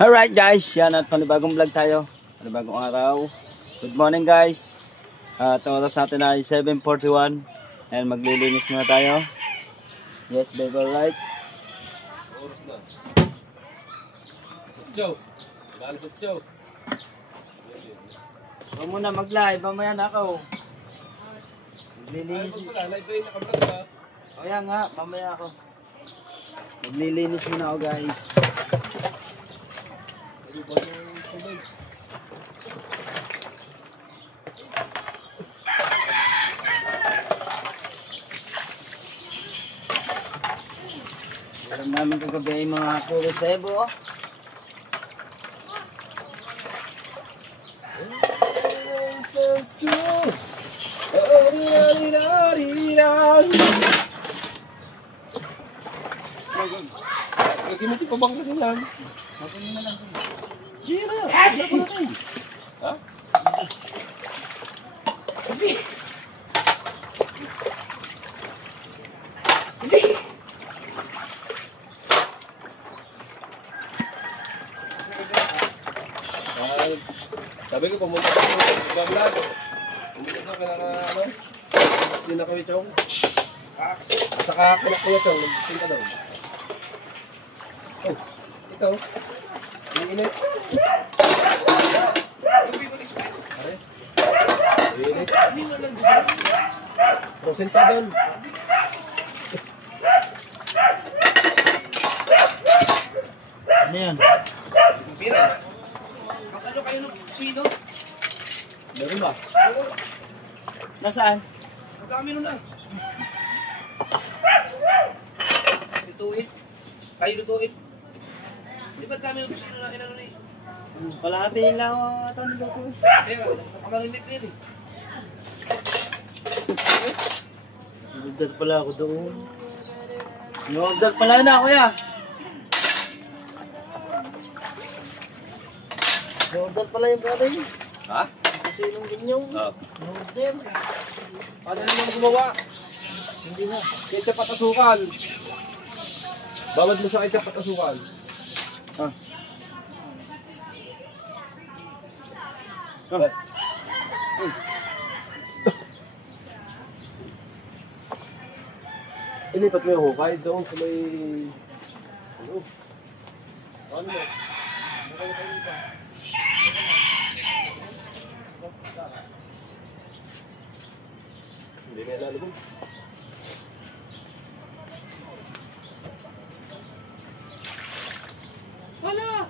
Alright guys, yan at panibagong vlog tayo. Panibagong araw. Good morning guys. Itong oras natin ay 7:41 and maglilinis muna tayo. Yes baby, alright. Oras na. Sutyo. Galing sutyo. Huwag muna mag-live, mamaya na ako. Maglilinis. Ay, pala, live ba yung nakablog ka? O yan nga, mamaya ako. Maglilinis muna ako guys. Alam namin kagabi ay mga puro sebo. Gagimitin pa bang kasi yan? Makunin na lang. Hindi na. Ha? Sabi ko pumunta ko sa vlog. Pumunta ko na ano. Hindi na kami chong. Saka kinakuya chong. Nagpunta daw. Oh, ito. Ang init. Init. Frozen pa doon. Ano yan? Ano kayo ng sino? Meron ba? Oo, Nasaan? magkami nun lang. Lutuin. Kayo lutuin. Di ba't kami ng sino na inano ni? Kalahatiin lang ako ata niluto. Kaya nga, nakamalinit na yun eh. Nag-order pala ako doon. Nag-order pala na kuya. Nag-order pala yung pare. Ha? Kasi nung ganyan. Oo. Nag-order. Paano naman gumawa? Hindi na. Ketchup at asukal. Bawad mo sa ketchup at asukal. Ah. Ah. Ilipat mo yung hukay doon sa may... Ano? Ano? Hindi na ilalabog. Wala!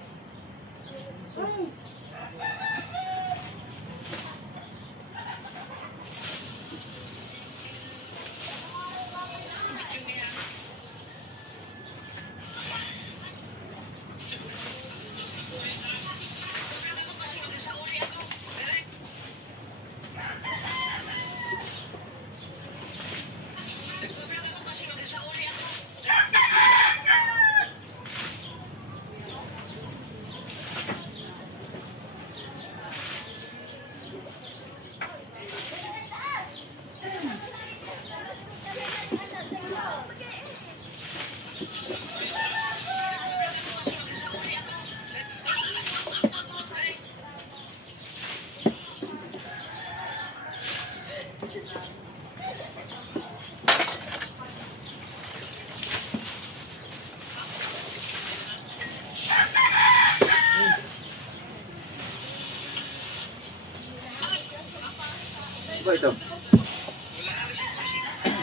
Ba ito?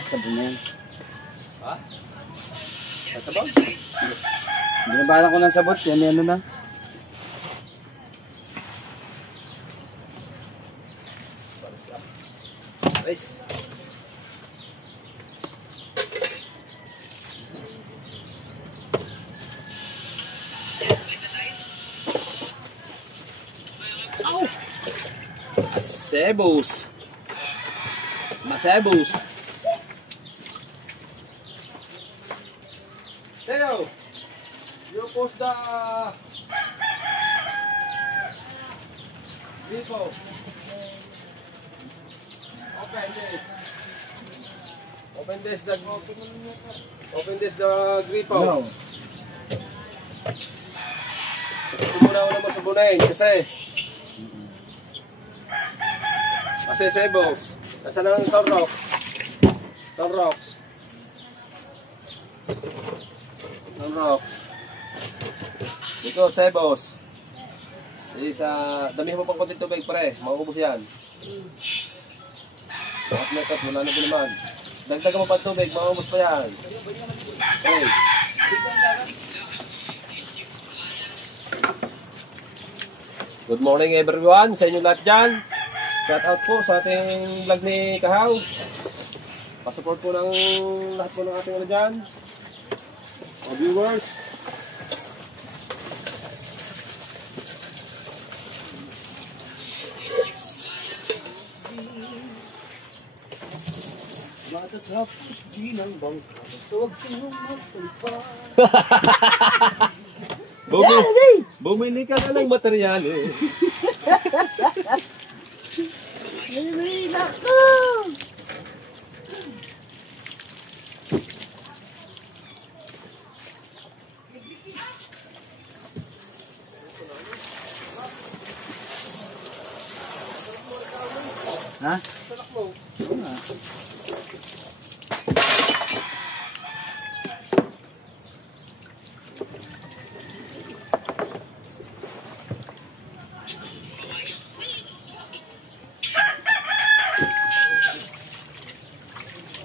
Sabon na yan. Ha? Sasabaw? Binabalan ko ng sabot. Yan ano na. Rice. Masebos. Masebos. Theo, you post the Vivo. Open this. Open this the gripo. No. Ito muna ako naman sabunin kasi Sebos. Nasaan na ang Sunrocks? Sunrocks. Dito, Sebos. Damihan mo pang konti tubig, pre. Maubos yan. Bakit na ito? Wala na din naman. Dagdagan mo pa tubig, maubos pa yan. Okay. Good morning everyone, sa inyo lahat dyan. Shout out po sa ating vlog ni Kahaw. Pasupport po ng lahat po ng ating dyan. Mga viewers. Matatapos bilang bangka, basta huwag kang magpulpa. Bumili ka na ng materyales. Ay, nako! Ha? Salak mo. Oo nga.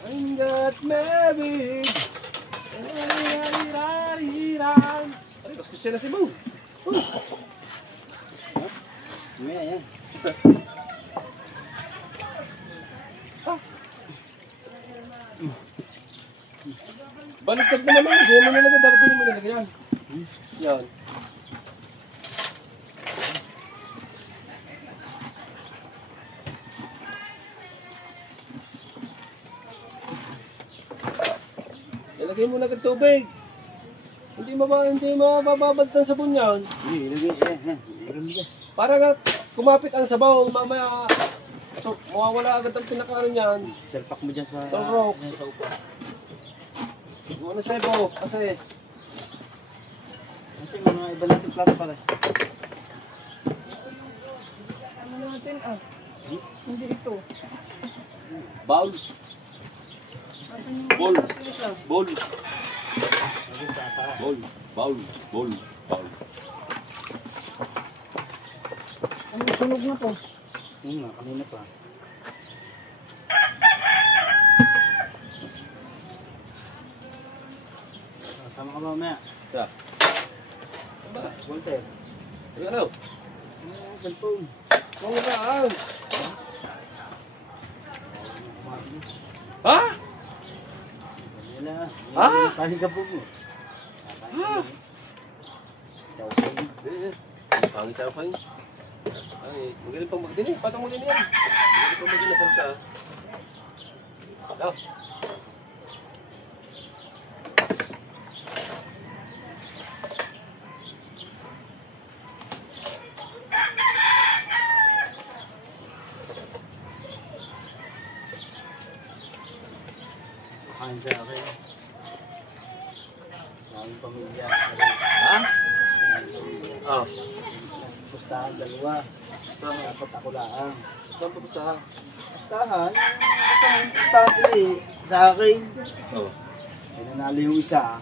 I'm got married. Ay, mas gusto na si Bong. Mamaya yan. Baliktad naman lang. Hindi mo nilagay. Dapat hindi mo nilagay yan. Yan. Nilagay mo na ng tubig. Hindi mabababad ng sabon yan. Ilagay yan. Para nga kumapit ang sabaw. Mamaya ito, mawawala agad ang pinakaano niyan. Salpak mo dyan sa... Sunrocks. Sa upa. Muna sa ibo. Kasi Mga iba natin plato pala. Ano natin Hindi ito. bowl. Asan yung Bol. isa? Bowl. Sa Bowl. Ano sunog na to? Yun nga, kanina pa. Sama ka ba mamaya? Sa. Walter. Ano? Cellphone. Mga saan? Ha? Wala. Ah! Tali ka po mo. Ha? Cellphone. Pangit siya pa yun. Ay, magaling pang magdini. Patang mo din yan. Magaling pang magdini. Nasaan siya? Ano? Kain sa akin. Daming pamilya. Ha? Oh. Pustahan, dalawa. Dapat ako lang. Saan pa pustahan? Pustahan? Pustahan sila eh. Sa akin. Oh. Ay nanalo yung isa.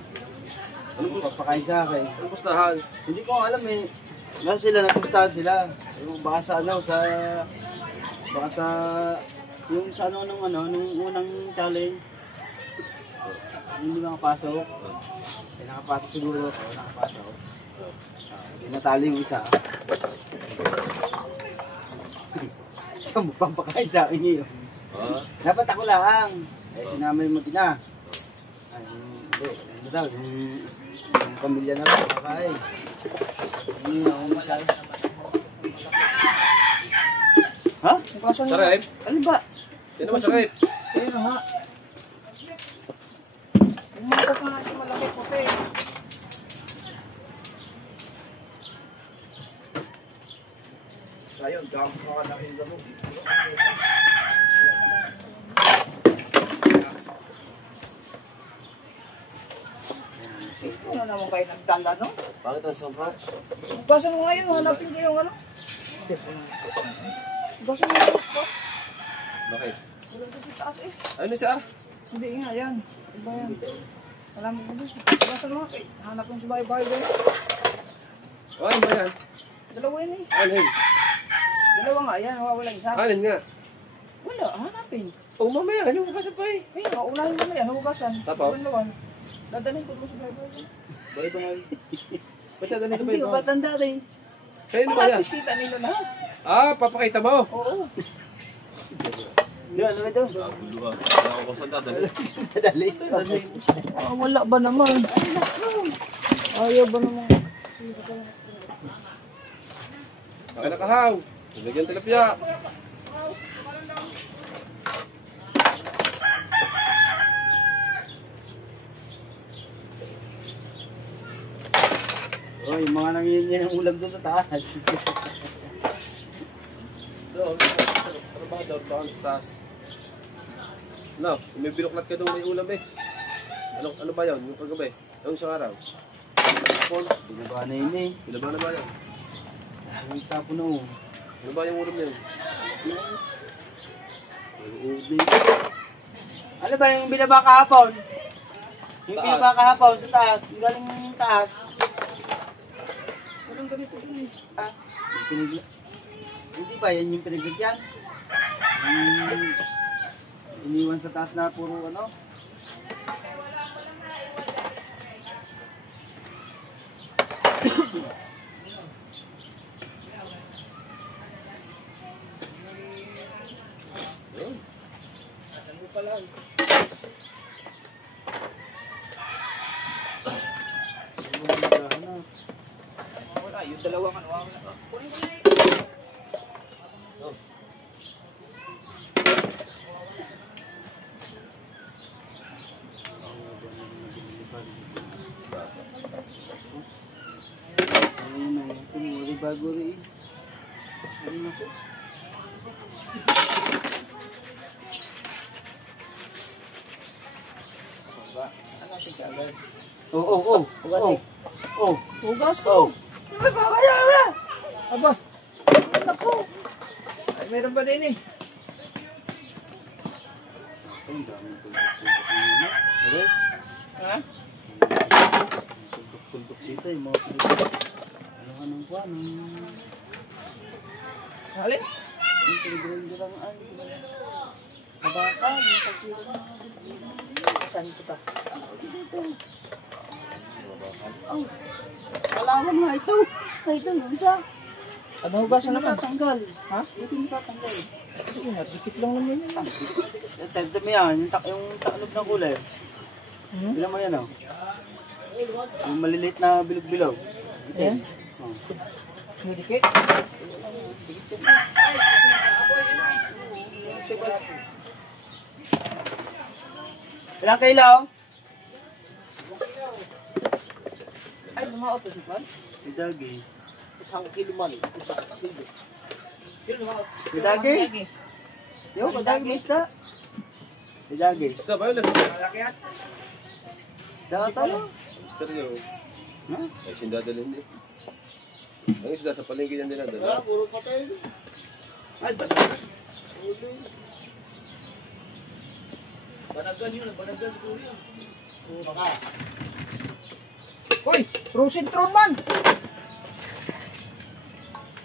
Ano po papakain sa akin? Ano pustahan? Hindi ko alam eh. Wala sila, nagpustahan sila. Baka sa ano, baka sa yung sa ano, nung unang challenge. Hindi nakapasok. Ay nakapasok siguro. Oo, nakapasok. Hindi natali yung isa. Siya mo pang pakain sa akin ngayon. Dapat ako lang. Eh, sinama yung mag-ina. Ay, hindi. Ano daw, yung pamilya na lang kakain. Hindi ako mag-kain. Ha? Sarap? Ano ba? Yan naman sarap. Ayun na nga. Umakot na natin malaki puti. Ayun, gamo ka na rin mo. Ito na naman kayo nagdala, no? Bakit ang sobrang? Hugasan mo ngayon, hanapin ko yung ano. Hugasan mo ngayon. Bakit? Wala sa taas eh. Ano siya? Hindi nga, yan. Iba yan. Alam mo ba? Hugasan mo. Hanap yung subay-bahay doon. Oh, ano ba yan? Dalawa yan eh. Alin? Dalawa nga yan, wala isa. Alin nga? Wala, hanapin. Oh, mamaya, ano ka sa bay? Eh, maunahin mo na yan, hugasan. Tapos? Dadalhin ko mo subay-bahay. Ba ito nga? Ba't dadalhin sa bay? Hindi ko patanda rin. Kaya ano ba yan? Tapos kita nila lahat. Ah, papakita mo? Oo. Ano ba ito? Gulo ka. Wala ako saan dadalhin. Dali. Wala ba naman? Ayaw ba naman? Bakit nakahaw? Nalagyan tilapia. Oy, mga nangyayari ng ulam doon sa taas. Doon, ano ba doon? Doon sa taas. No, may binuklat ka doon may ulam eh. Ano ba yun? Yung kagabi? Yung isang araw? Binaba na yun eh. Binaba na ba yun? Ang tapo na oh. Ano ba yung ulam yun? Ano ba yung binaba kahapon? Yung Taas. binaba kahapon sa taas. Yung galing taas. Walang ganito dun eh. Ah, hindi ba yan yung pinagbigyan? Iniwan sa taas na puro ano? Ano pa lang? Wala, yung dalawa nga nawawala. Kunin ko na eh. Ayun na yun. Tumuli bago rin. Ayun na po. Ano si Kagad? Oh. Hugas ko. Ay, babaya na. Aba. Naku. Ay, meron ba din eh? Ang daming tuldok-tuldok. Aray, Ha? tuldok-tuldok dito yung mga tuldok. Ano ka nang kuha? Halin? Yung tuldok-tuldok ang ano. Kabasa, yung kasiro na. Saan ito ta? Oh, kalaman nga ito. Ito yung isa. Ano hugasan naman? Tatanggal. Ha? Ito yung tatanggal. Kasi nga, dikit lang naman yun. Ito mo yan, yung taklob ng kulay. Bilang mo yan oh. Yung maliliit na bilog-bilog. Ito. Ayan? Oh. Yung dikit? Ilang kailaw? Ay, lumaot to si Juan? Idagi. Isang kilo man. Isang kilo. Sino lumaot? Idagi? Yo, idagi may isda. Idagi. Isda ba yun? Malaki yan? Isda ka tayo. Misteryo. Ha? Ay, sindadalhin din. Ang isda sa palengke yan din na dala. Ay, ba't? Banagan yun, banagan siguro yun. Baka. Uy! Rosentron man!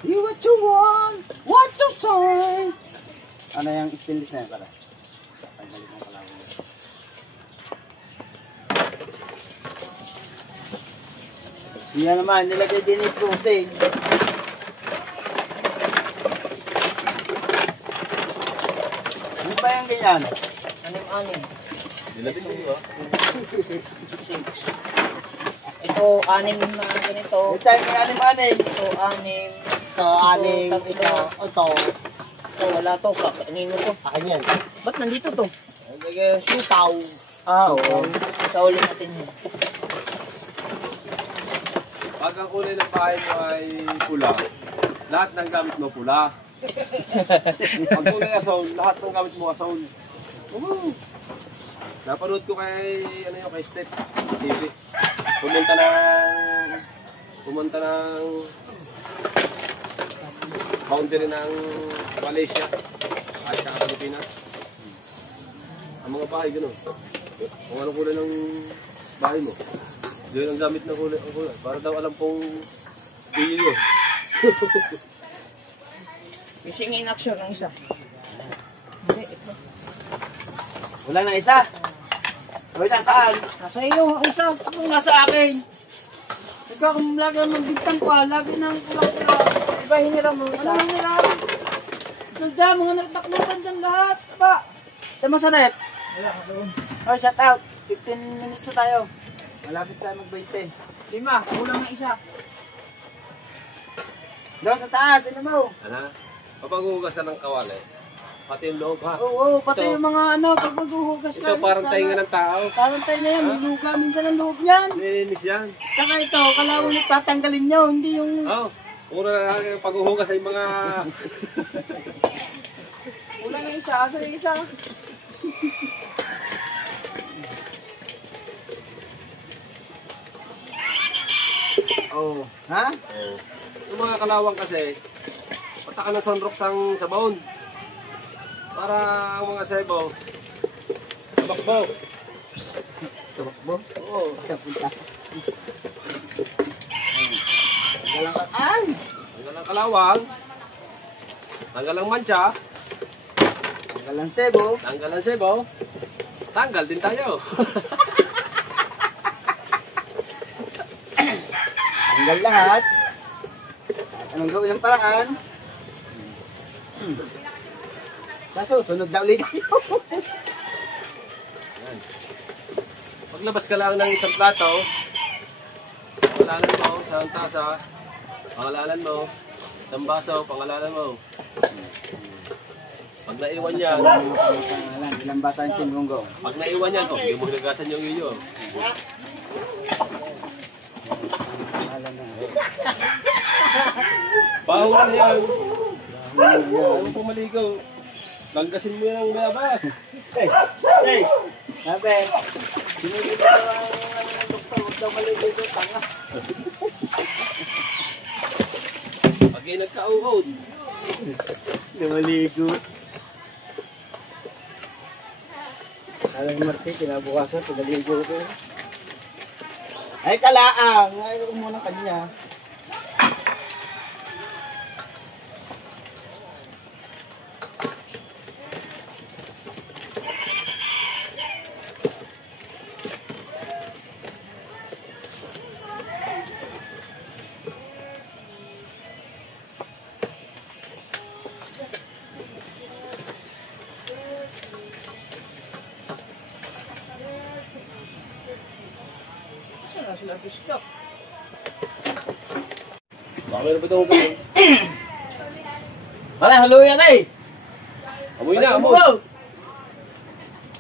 You what you want? What to say? Ano yung stainless na yan pala? Tanggalin mo pala. Yan naman, nilagay din yung frozen. Ano ba yung ganyan? Anim-anim. Dilapin mo ba? 6. Ito, 6 na ganito. Ito tayo may anim-anim. Ito, 6. Ito, aning, ito, ito. Ito, wala to. Kanino to? Akin yan. Ba't nandito to? Lagay sutaw. Ah, oo. Sa uli natin yun. Pag ang kulay ng bahay mo ay pula, lahat ng gamit mo pula. Pag kulay asaw, lahat ng gamit mo asaw. Napanood ko kay, kay Step TV. Pumunta ng pumunta ng boundary ng Malaysia at saka Pilipinas. Ang mga bahay gano'n. Kung anong kulay ng bahay mo. Doon ang gamit ng kulay. Para daw alam kong iyo. Fishing in action ng isa. Hindi, ito. Wala na isa. Wala saan? Nasa iyo, ang isa. Ako nasa akin. Ikaw kung lagi magbigtang pa, lagi nang kulang-kulang. Iba hiniram mo isa. Ano nila? Diyan, mga nagtaklutan dyan lahat. Ba? Tayo mo sa net. Wala ka doon. Oh, shout out. 15 minutes na tayo. Malapit tayo mag-20. 5, kulang na isa. Doon sa taas, din mo. Ano? Kapag hugas ka ng kawali, pati yung loob ha. Oo, pati Ito. yung mga ano, pag maghuhugas ka. Ito parang tayo nga ng tao. Parang tayo na yan, may luga minsan ang loob niyan. Nilinis yan. Saka ito, kalawang tatanggalin nyo, hindi yung... Oo. Puro na lang yung paghuhugas ay mga... Kulang na isa, asa yung isa. Oh, ha? Yung mga kalawang kasi, patakan ng sunrock sang sabon. Para ang mga sebo, tabakbo. Tumakbo? Oo. Kapunta. Galang ka. Ay! Tanggal ang kalawang, tanggal ang mancha, Galang sebo. tanggal ang sebo, tanggal din tayo. Tanggal lahat. Anong gawin ng paraan? Kaso, sunod na ulit tayo. Paglabas ka lang ng isang plato, pangalanan mo, isang tasa, pangalanan mo, isang baso, pangalanan mo. Pag naiwan yan, Ilang bata yung tinunggong. pag naiwan yan, hindi mo hinagasan yung iyo. Bawal na yan. Ayaw mo pumaligaw. Langgasin mo yan ang mayabas. Hey! Sabi, sinigil daw ang doktor, huwag daw maligo, tanga. Pag yung nagka-uhod, Hindi maligo. Alam mo, Marti, kinabukasan, pinaligo ko. Ay, kalaang! Ayaw ko muna kanya. Saan na sila pisto? baka meron ba itong hubad? Wala, haluyan na eh! Amoy na, amoy.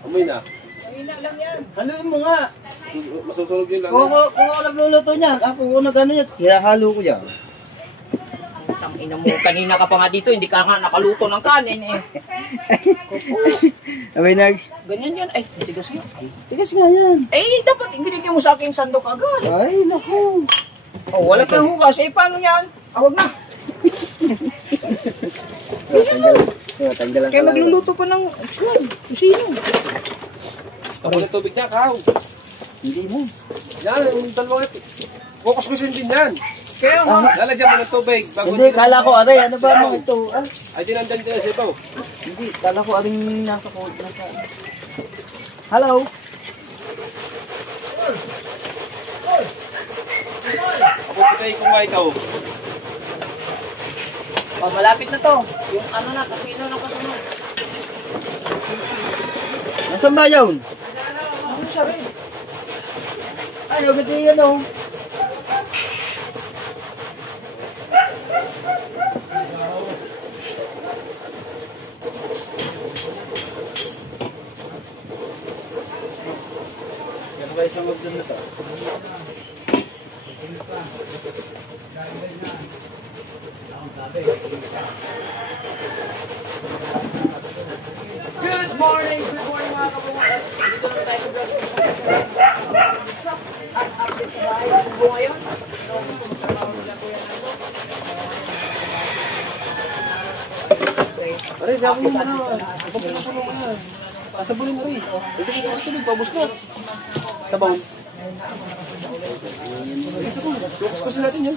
Amoy na. Hina lang yan. Haluin mo nga! Masusunog yun lang. Kung ako nagluluto niya, ako nag-ano yan, kaya halo ko yan. Tang ina mo, kanina ka pa nga dito, hindi ka nga nakaluto ng kanin eh. Abay Ganyan yan. Ay, tigas nga. tigas nga yan. Eh, dapat binigyan mo sa akin sandok agad. Ay, naku. Oh, wala kang hugas. Eh, paano yan? Awag na. Tanggalan Kaya magluluto pa ng kusino. Tapos yung tubig niya, kaw. Hindi mo. Yan, yung dalawang kukuskusin din yan. Kaya nga. Lalagyan mo ng tubig. Bago Hindi, kala ko, aray, ano ba mga ito? Ah, ay, dinandan din siya ito. hindi, kala ko aring nasa cold na sa... Hello? Ako pitayin ko nga ikaw. Oh, malapit na to. Yung ano na, kasino na kasunod. Nasaan ba yun? Ano siya rin? Ay, agad yan o. Yan ba isang magdun na to? Good morning mga kapungan. Dito na tayo sa vlog. At update tayo sa buong ngayon. Aray, di ako mo na. Ako pala sa mga yan. Kasabulin na rin. Ito mo kasi tubig, paubos na. Sabaw. Sabaw. Tukas kasi natin yan.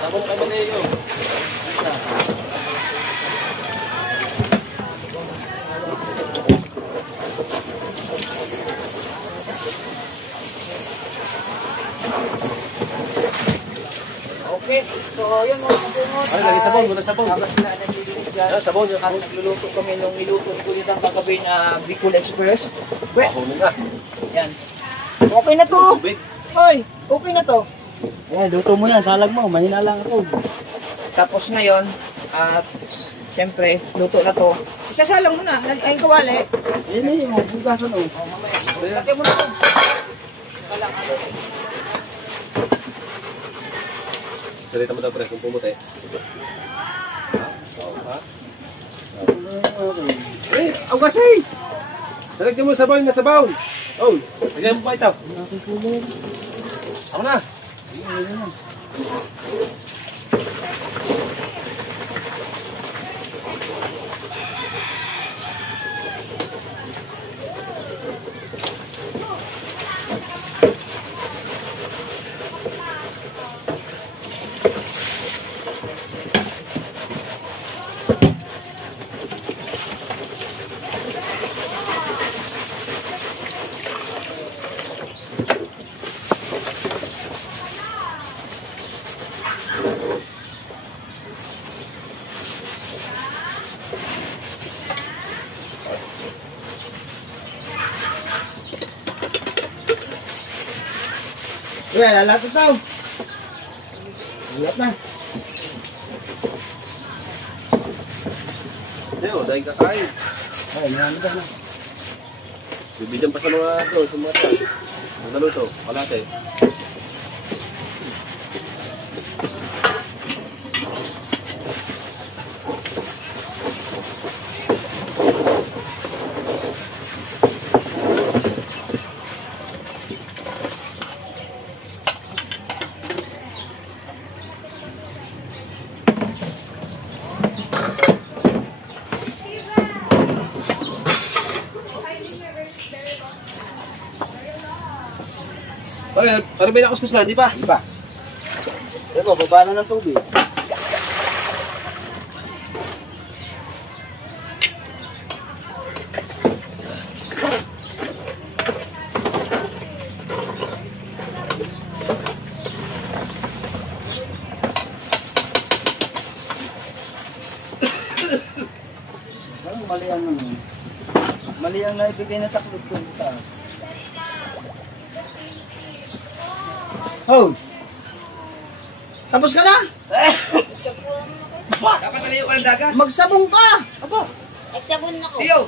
Sabon ka ba kayo? Okay, so yun mga kabungot. Ay, lagi sabon, muna sabon. Habang sila naglilinis dyan. Sabon, At nagluluto kami nung niluto ni Kulitang kagabi na Bicol Express. Weh, Ako na. yan. Okay na to. Hoy, okay na to. Eh, luto mo na, salag mo, mahina lang ako. Tapos ngayon, at siyempre, luto na to. Isasalang mo na, ay kawali. Yan eh, bugasan o. Lagyan mo na to. Salita mo daw, pre, kung pumuti. Eh, ang gasay! Nalagyan mo sa sabaw na sabaw. Oh, lagyan mo pa ito. Ako na. Uy, lalat ito. Lalat na. Hindi, dahil kakain. Ay, marami ka na. Bibigyan pa sa mga doon, sa mga tayo. Ang naluto, kalate. Okay, ano ba yung nakuskus na? Di pa? Di ba? Pero, baba na ng tubig. Mali ang naibigay na taklog ko sa taas. Oh! Tapos ka na? Dapat nalayo ka ng dagat. Magsabong ka! Aba, Nagsabon na ko. Iyo,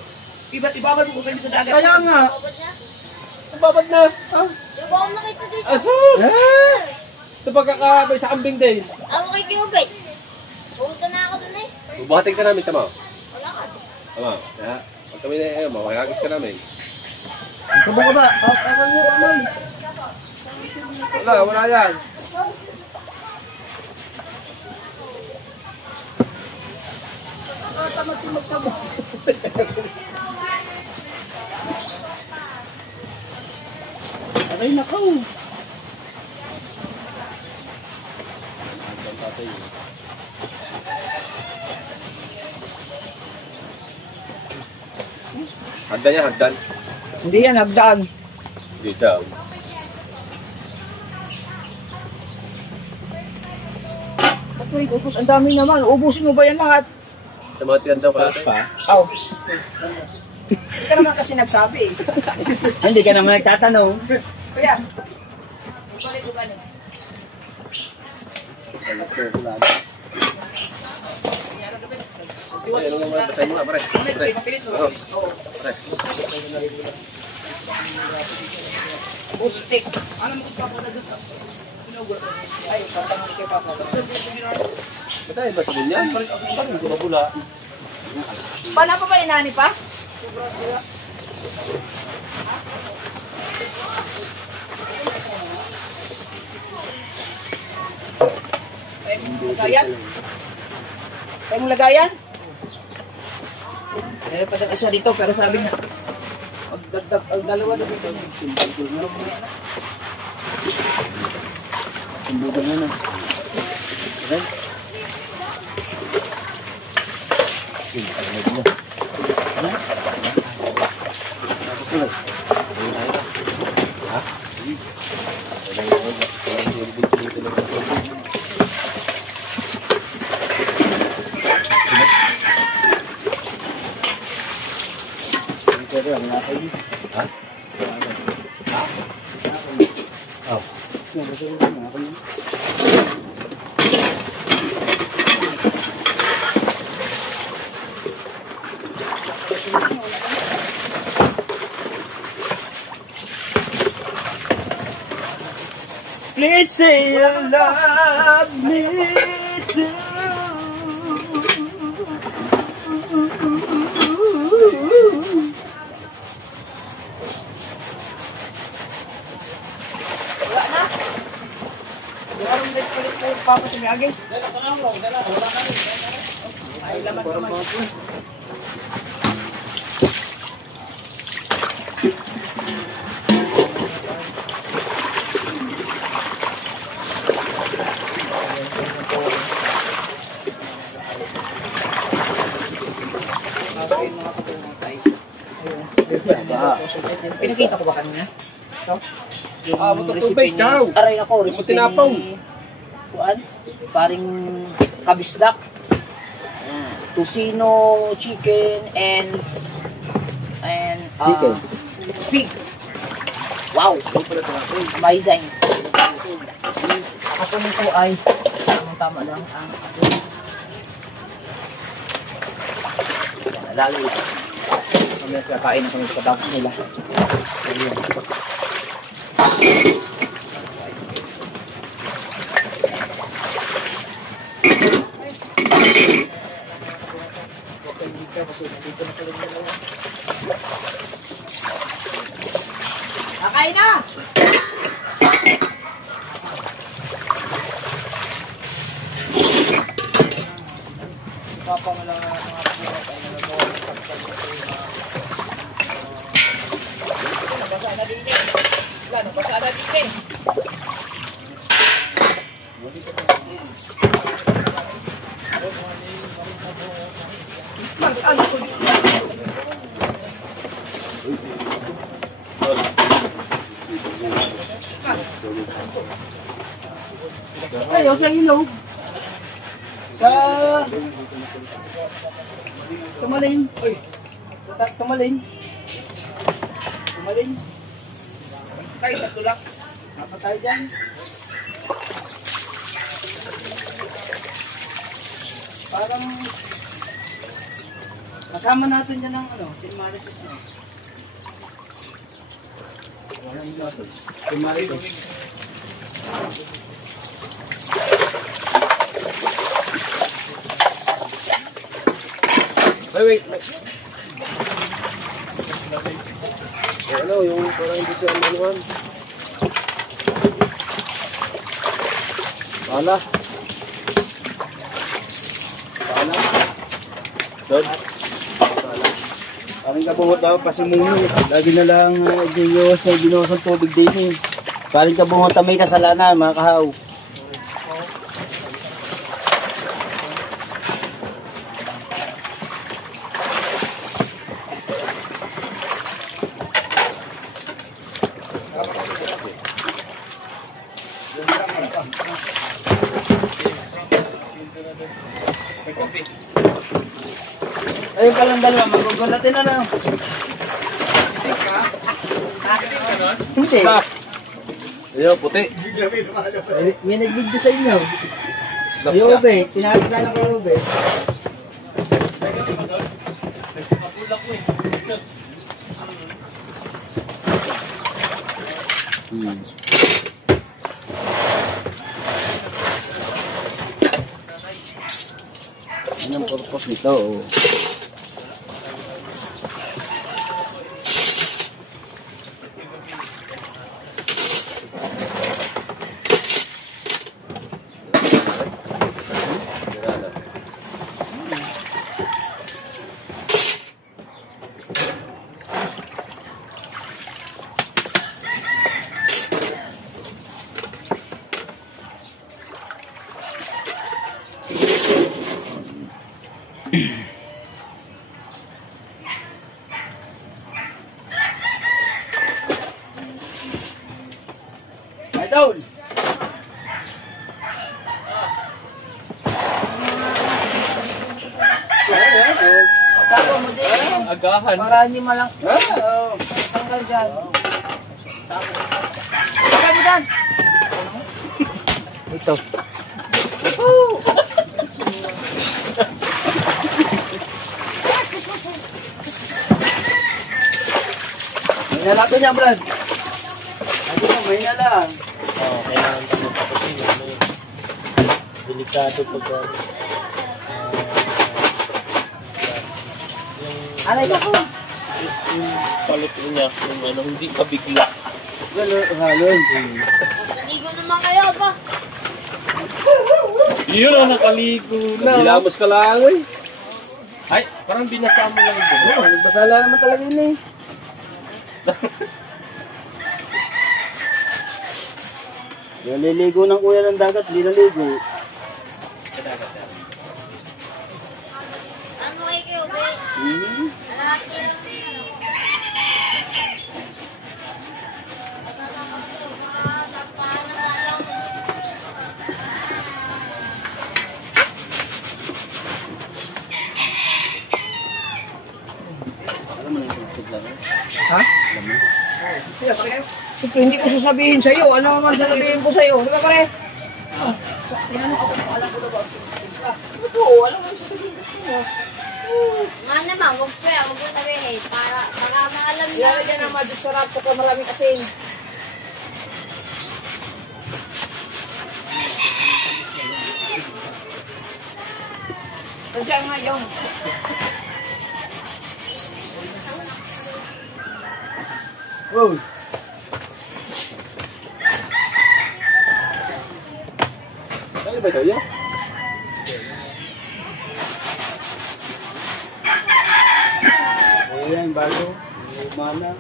ibabad mo ko sa inyo sa dagat. Kaya nga. Babad na. Babad na. Yung ba akong nakita dito? Asus! Eh! Ito pagkakabay sa kambing din. Ako kay Cubit. Pumunta na ako dun eh. Bubuhatin ka namin, tama? Wala ka. Tama. Kaya, pag kami na yun, makakagis ka namin. Sabong ka ba? Kakang niya ramay. Wala yan. Tamad yung magsabong. Aray nakaw. Hagdan yan, hagdan. Hindi yan, hagdaan. Dito. Okay, ubus, ang dami naman. Ubusin mo ba yan lahat? Sa mga tiyan daw kalate. Pa? Aw. Hindi ka naman kasi nagsabi eh. Hindi ka naman nagtatanong. Kuya, ugalit ko gano'n. Ano naman, basahin mo nga, pare. Pare. Mapilit mo. Oo. Pare. Bustik. Ano mo gusto ako na doon? Ay, pantang mo kay Papa. Matay ba sabon yan? Parang hindi ko mabula. Paano pa ba inani pa? Lagayan? Tayo mong lagayan? Eh, pagkat isa dito, pero sabi nga, magdagdag, ang dalawa na dito. Sumbugan na na. Okay? Please say you love me too. Wala na. Darong ulit po Papa sa gagay. Ay, laman kamay. Pinakita ko ba kanina? Ito? Yung butong recipe tubig, ikaw. Aray ako, recipe tinapaw. Kuan? Paring kabisdak. Ayan. Tocino, chicken, and Chicken. pig. Wow! Maizay. Ako nito ay tama lang ang lalo ito. Kami kakain na kami sa bago nila. Ayun. Kakain na! Papa mo lang mga pinag ay nagagawa ng pagkaluto na basa na din eh. Wala, basa na din eh. Saan ako dito? Ayaw sa ilog. Sa... Tumalim. Tumalim. Tumalim. Tayo sa tulak. Napatay dyan. Parang... Kasama natin dyan ang ano, Timaritis na. Timaritis. Wait. Ano, yung parang hindi siya manuan. Wala. Doon. Parang kabungot daw pasimungi. Lagi na lang Diyos na binuhos ng tubig din eh. Parang kabungot na may kasalanan mga kahaw. Ay, Kayo palang dalawa, magugulatin na lang. Hindi. Ayun, puti. May nag-video sa inyo. Snap Ay, siya. Ube. Tinatid sana ko Ube. Ano ang purpose nito? Idol! Agahan. Para hindi malang tanggal dyan. Tanggal dyan. Ito. May nalato niya, Brad. Ano mo, may nalang. Oo, kailangan ko magpapasin. Delikado pag Ano ito ko? yung palit niya, yung ano, hindi ka bigla. Halon. Naligo naman kayo ba? Yun ang nakaligo na. Bilamos ka lang eh. Ay, parang binasa mo lang yun. Oo, nagbasala naman talaga yun eh. Yung liligo ng kuya ng dagat, di naligo. Ano kayo kayo, be? Alahati lang na yun. Sampaan na nga lang. Alam mo na yung pagkakla ko? Ha? Siyempre, hindi ko sasabihin sa'yo. Ano naman sasabihin ko sa'yo? Di ba, pare? Nga naman, huwag mo sabihin. Para maalam niya. Ilalagyan ng magic sarap ko maraming asin. Nandiyan nga yung Oh! Ano ba ito yun? Ayan, bago. Umana.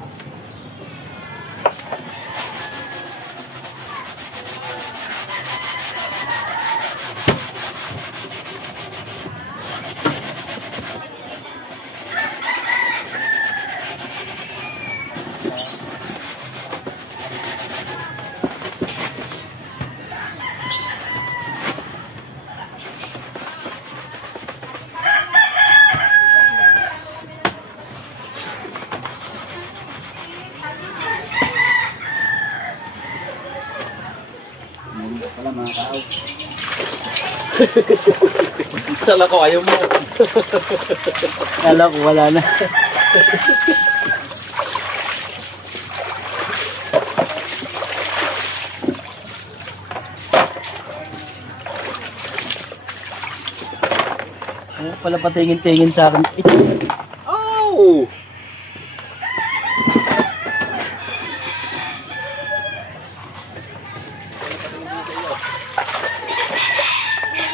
Munda pala mga kao. Kala ko ayaw mo. Kala ko wala na. Ano pala patingin-tingin sa akin? Oh!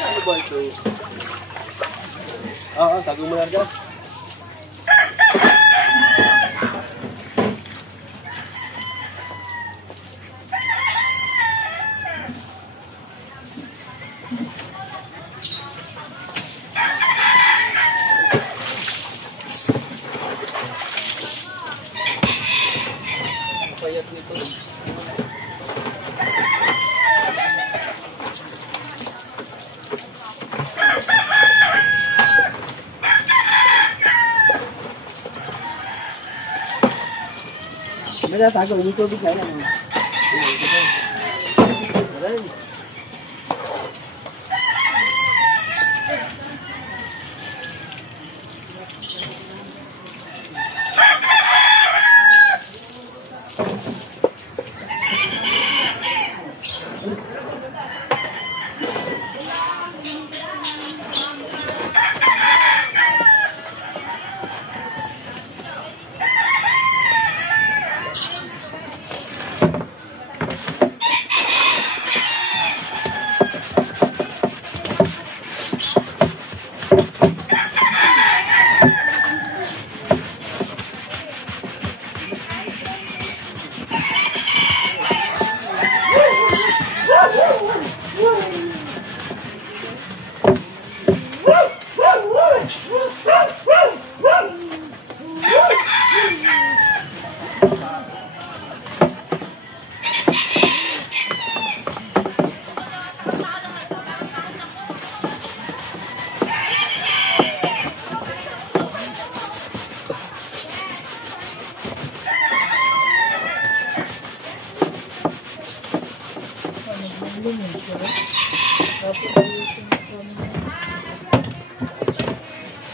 Ano ba ito? Oo, tago mo lang dyan. Payat nito. May natago, may tubig na yan.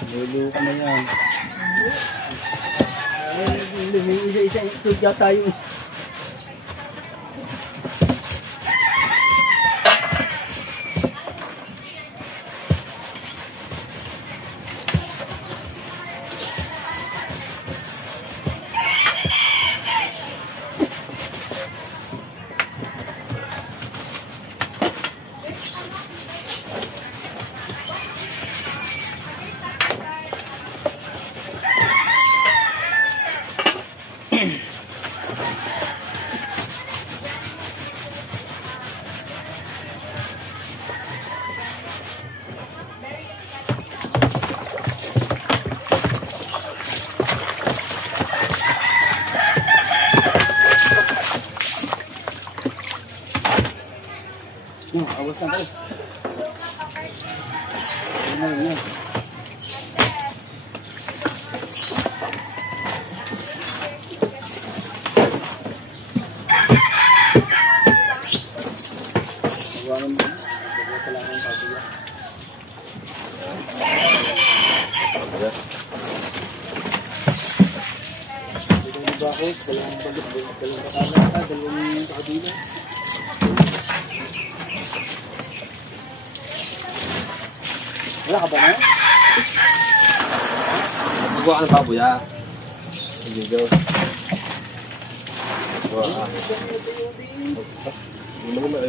Lulu ka na yan. Isa-isa istudya tayo. Awas na guys. Yan. Wala ka ba na? Magawa ka ng baboy ha. Sige, go.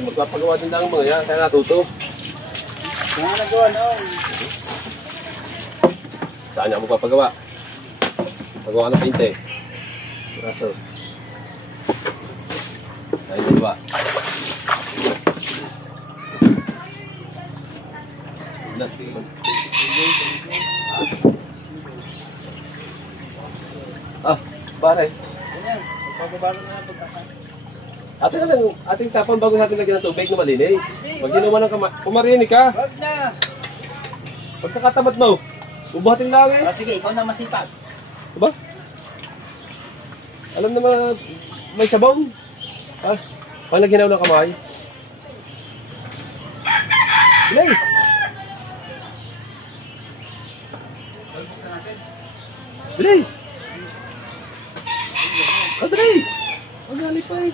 Magpapagawa din lang mga yan, kaya natuto. Mga nagawa na. Saan niya magpapagawa? Pagawa ka ng pinte. Braso. Ayun, dalawa. Baray. Ganyan. Magpapabalo na lang pagkakain. Ating tapon bago natin lagyan ng tubig na malinis. Pag ginawa ng kumarinig ka, Wag na. pagkakatamat mo, bubuhatin lang eh. Sige, ikaw na masipag. Diba? Alam naman, may sabong. Ha? Pag naghinaw ng kamay. Bilis! Bilis! Adri! Ang halipay!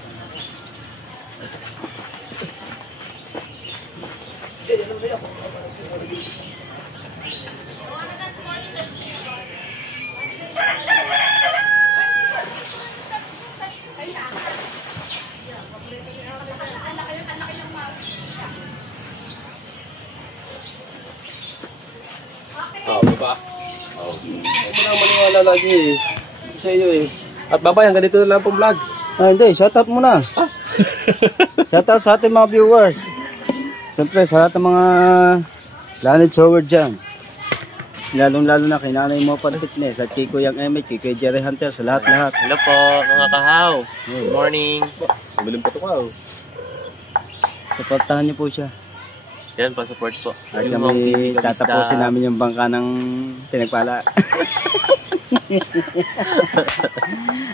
Diba? Ito lang maniwala lagi eh. Sa iyo eh. At babay, hanggang dito na lang pong vlog. Hindi, shoutout muna. Shoutout sa ating mga viewers. Siyempre, sa lahat ng mga planet shower dyan. Lalong-lalo na kay Nanay Mo para Fitness at kay Kuyang Emmett, kay Jerry Hunter, sa lahat-lahat. Hello po, mga kahaw. Good morning. Mabiling pa ito ka oh. Supportahan niyo po siya. Yan, pa-support po. At kami tatapusin namin yung bangka ng pinagpala.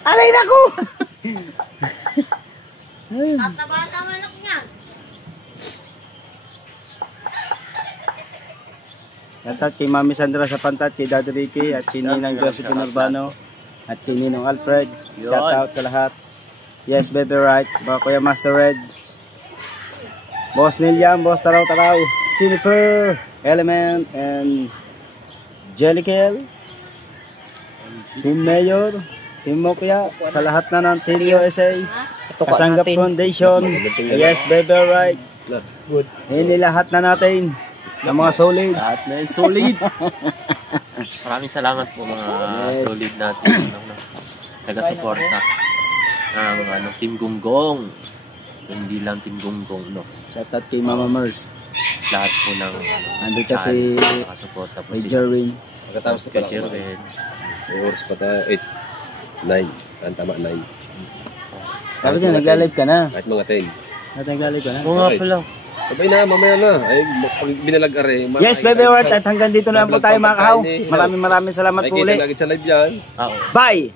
Alay na ko! Bata-bata manok niyan. At kay Mami Sandra sa Pantat, kay Daddy Ricky, at kay Ninang Josephine Urbano, at kay Ninong Alfred. Shout out sa lahat. Yes, baby, right. Baka Kuya Master Red. Boss Niliam, Boss Taraw Taraw, Jennifer, Element, and Jellicle, Team Mayor, Team Mokya, sa lahat na ng Team USA, Kasanggap Foundation. Yes, baby, right. Good. Hindi lahat na natin. Ng mga solid. Lahat na yung solid. Maraming salamat po mga solid natin. Taga-suporta ng Team Gunggong. Hindi lang Team Gunggong, no. Shout out kay Mama Mers. Lahat po ng Andito si taga-suporta po May Jerwin. Pagkatapos na pala. Jerwin. Oras pa tayo, 8, 9. Ang tama, 9. Sabi niya, nagla-live ka na. Kahit mga 10. At nagla-live ka na. Oo nga pala. Sabay na, mamaya na. Ay, pag binalag-are. Yes, baby, right. At hanggang dito na lang po tayo mga kahaw. Maraming salamat po Nakikita ulit. lagi sa live yan. Oo. Bye!